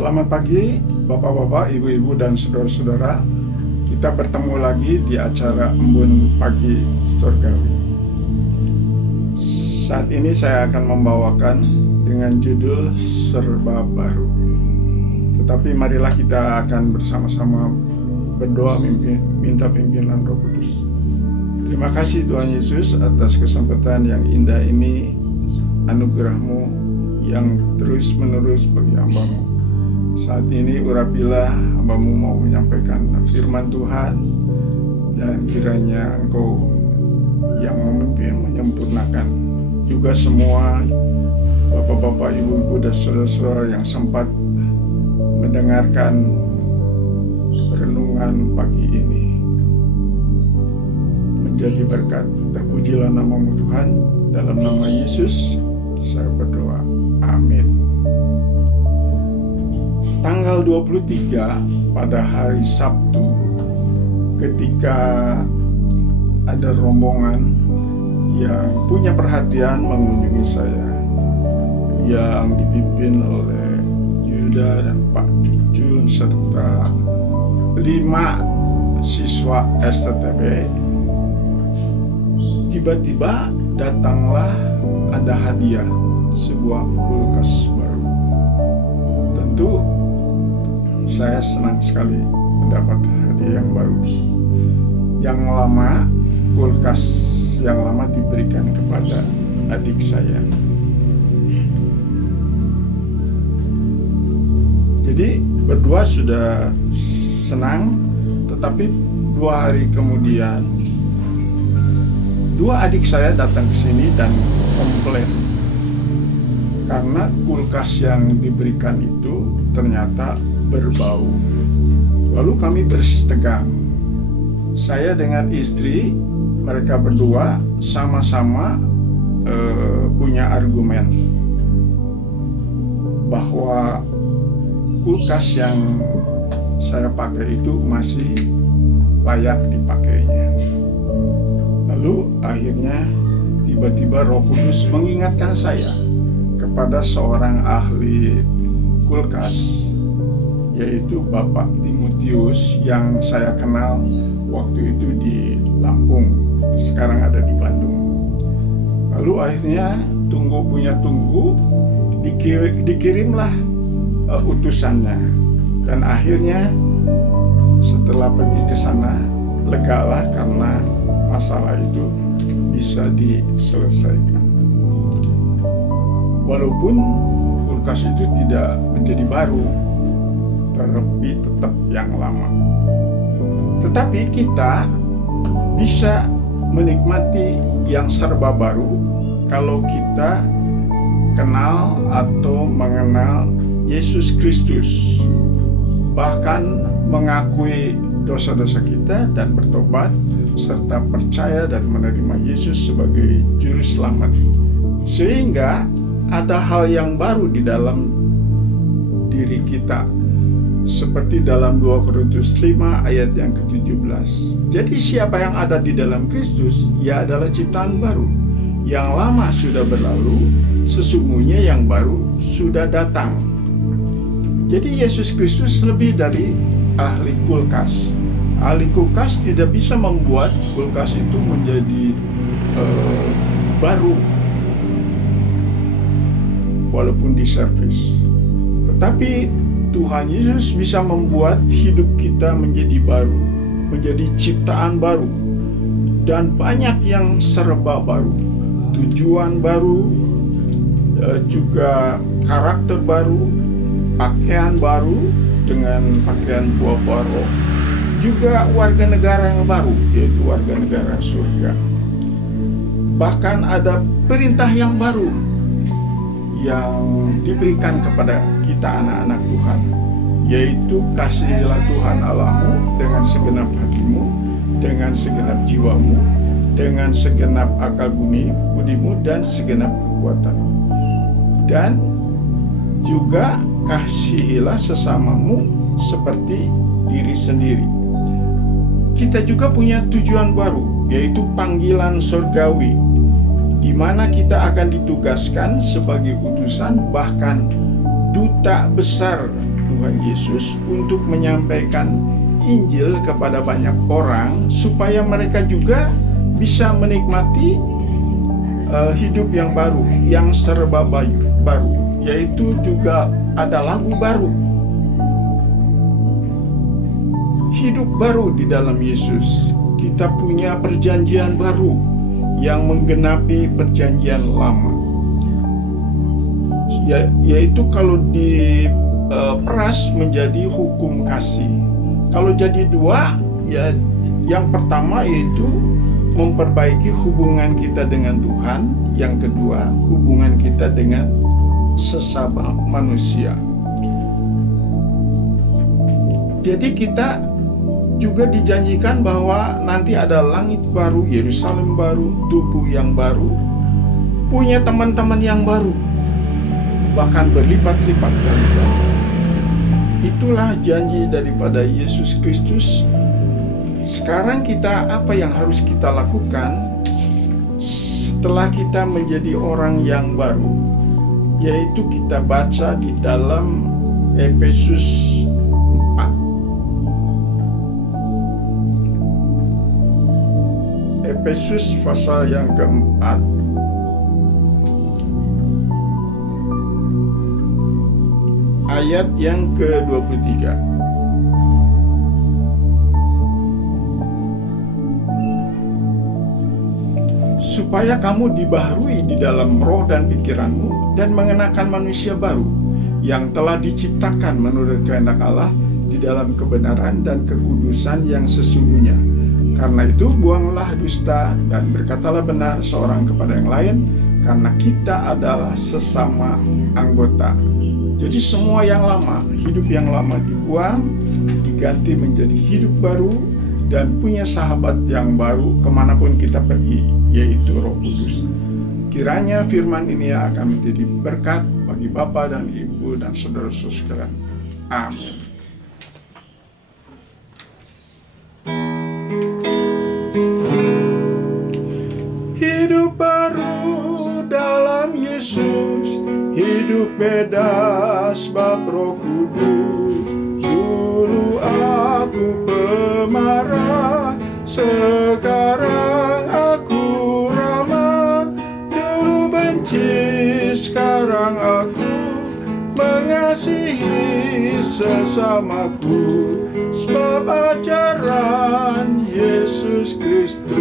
Selamat pagi Bapak-bapak, Ibu-ibu, dan saudara-saudara. Kita bertemu lagi di acara Embun Pagi Surgawi. Saat ini saya akan membawakan dengan judul Serba Baru. Tetapi marilah kita akan bersama-sama berdoa minta pimpinan Roh Kudus. Terima kasih Tuhan Yesus atas kesempatan yang indah ini, anugerah-Mu yang terus-menerus bagi hamba-Mu. Saat ini urapilah hamba-Mu mau menyampaikan firman Tuhan, dan kiranya Engkau yang memimpin, menyempurnakan juga semua Bapak-bapak, Ibu-ibu, dan saudara-saudara yang sempat mendengarkan renungan pagi ini. Menjadi berkat. Terpujilah nama-Mu Tuhan. Dalam nama Yesus saya berdoa. Amin. Tanggal 23 pada hari Sabtu, ketika ada rombongan yang punya perhatian mengunjungi saya, yang dipimpin oleh Yuda dan Pak Cucun serta 5 siswa STTB, tiba-tiba datanglah ada hadiah, sebuah kulkas baru. Tentu saya senang sekali mendapat hadiah yang baru. Yang lama, kulkas yang lama diberikan kepada adik saya. Jadi berdua sudah senang, tetapi 2 hari kemudian 2 adik saya datang ke sini dan komplain karena kulkas yang diberikan itu ternyata berbau. Lalu kami bersetegang. Saya dengan istri, mereka berdua sama-sama punya argumen bahwa kulkas yang saya pakai itu masih layak dipakainya. Lalu akhirnya tiba-tiba Roh Kudus mengingatkan saya kepada seorang ahli kulkas, yaitu Bapak Timotius yang saya kenal waktu itu di Lampung, sekarang ada di Bandung. Lalu akhirnya tunggu dikirimlah utusannya, dan akhirnya setelah pergi ke sana legalah karena masalah itu bisa diselesaikan. Walaupun kulkas itu tidak menjadi baru, tetapi tetap yang lama. Tetapi kita bisa menikmati yang serba baru kalau kita kenal atau mengenal Yesus Kristus, bahkan mengakui dosa-dosa kita dan bertobat, serta percaya dan menerima Yesus sebagai juru selamat. Sehingga ada hal yang baru di dalam diri kita, seperti dalam 2 Korintus 5 ayat yang ke-17. Jadi siapa yang ada di dalam Kristus, ia adalah ciptaan baru. Yang lama sudah berlalu, sesungguhnya yang baru sudah datang. Jadi Yesus Kristus lebih dari ahli kulkas. Ahli kulkas tidak bisa membuat kulkas itu menjadi baru walaupun diservis. Tetapi Tuhan Yesus bisa membuat hidup kita menjadi baru, menjadi ciptaan baru, dan banyak yang serba baru, tujuan baru, juga karakter baru, pakaian baru dengan pakaian buah-buah roh, juga warga negara yang baru, yaitu warga negara surga. Bahkan ada perintah yang baru yang diberikan kepada kita anak-anak Tuhan, yaitu kasihilah Tuhan Allahmu dengan segenap hatimu, dengan segenap jiwamu, dengan segenap akal budimu, dan segenap kekuatanmu. Dan juga kasihilah sesamamu seperti diri sendiri. Kita juga punya tujuan baru, yaitu panggilan surgawi, di mana kita akan ditugaskan sebagai utusan, bahkan duta besar Tuhan Yesus untuk menyampaikan Injil kepada banyak orang supaya mereka juga bisa menikmati hidup yang baru, yang serba baru, yaitu juga ada lagu baru, hidup baru di dalam Yesus. Kita punya perjanjian baru yang menggenapi perjanjian lama, yaitu kalau diperas menjadi hukum kasih. Kalau jadi dua, ya yang pertama yaitu memperbaiki hubungan kita dengan Tuhan, yang kedua hubungan kita dengan sesama manusia. Jadi kita juga dijanjikan bahwa nanti ada langit baru, Yerusalem baru, tubuh yang baru, punya teman-teman yang baru, bahkan berlipat-lipat kali ganda. Itulah janji daripada Yesus Kristus. Sekarang kita, apa yang harus kita lakukan setelah kita menjadi orang yang baru? Yaitu kita baca di dalam Efesus 4. Efesus pasal yang keempat, ayat yang ke-23. Supaya kamu dibaharui di dalam roh dan pikiranmu, dan mengenakan manusia baru yang telah diciptakan menurut kehendak Allah di dalam kebenaran dan kekudusan yang sesungguhnya. Karena itu buanglah dusta dan berkatalah benar seorang kepada yang lain, karena kita adalah sesama anggota. Jadi semua yang lama, hidup yang lama dibuang, diganti menjadi hidup baru, dan punya sahabat yang baru kemanapun kita pergi, yaitu Roh Kudus. Kiranya firman ini akan menjadi berkat bagi Bapak dan Ibu dan saudara-saudara sekalian. Amin. Hidup baru dalam Yesus, hidup beda sebab Roh Kudus. Dulu aku pemarah, sekarang aku ramah. Dulu benci, sekarang aku mengasihi sesamaku. Sebab ajaran Yesus Kristus.